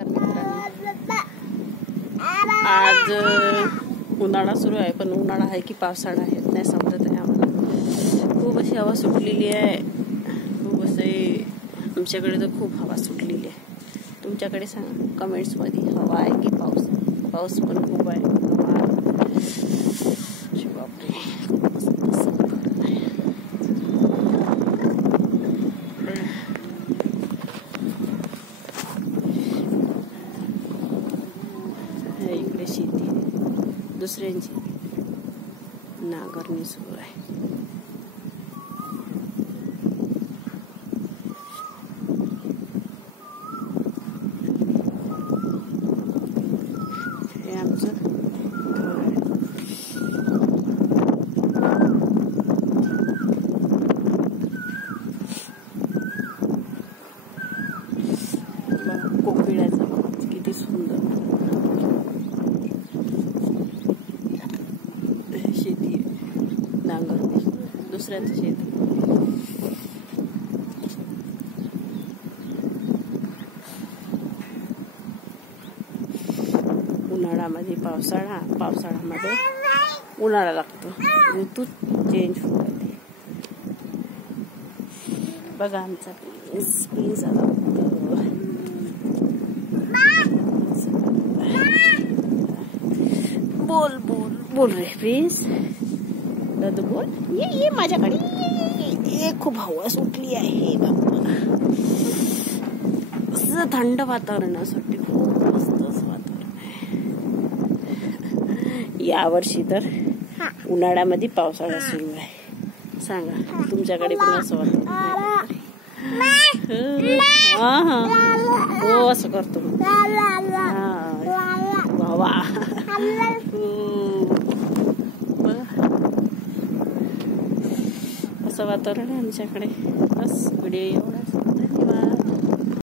आज उन्हाळा सुरू आहे, पण उन्हाळा आहे की पावसाळा आहे नाही समजत आहे आम्हाला. खूप अशी हवा सुटलेली आहे. खूप असे आमच्याकडे तर खूप हवा सुटलेली आहे. तुमच्याकडे सांगा कमेंट्समध्ये, हवा आहे की पाऊस? पाऊस पण खूप आहे, हवा बापरे इकडे शेती दुसऱ्यांची नांगरणी सुरू आहे. हे आमचं घर आहे. कोकिळाचा आवाज किती सुंदर. शेती नांगरणी दुसऱ्यांचं शेत. उन्हाळ्यामध्ये पावसाळा, पावसाळ्यामध्ये उन्हाळा लागतो. ऋतू चेंज होते. बघा आमचा प्लीज आला. बोल बोल बोल रे प्लीज दादू बोल. ये माझ्याकडे ये. खूप हवा सुटली आहे बाबा. असं थंड वातावरणासाठी खूप मस्तच वातावरण आहे. यावर्षी तर उन्हाळ्यामध्ये पावसाळा सुरू आहे. सांगा तुमच्याकडे पण असं वाटतं? हा हो असं करतो. वा असं वातावरण आहे आमच्याकडे. बस व्हिडिओ एवढाच. धन्यवाद.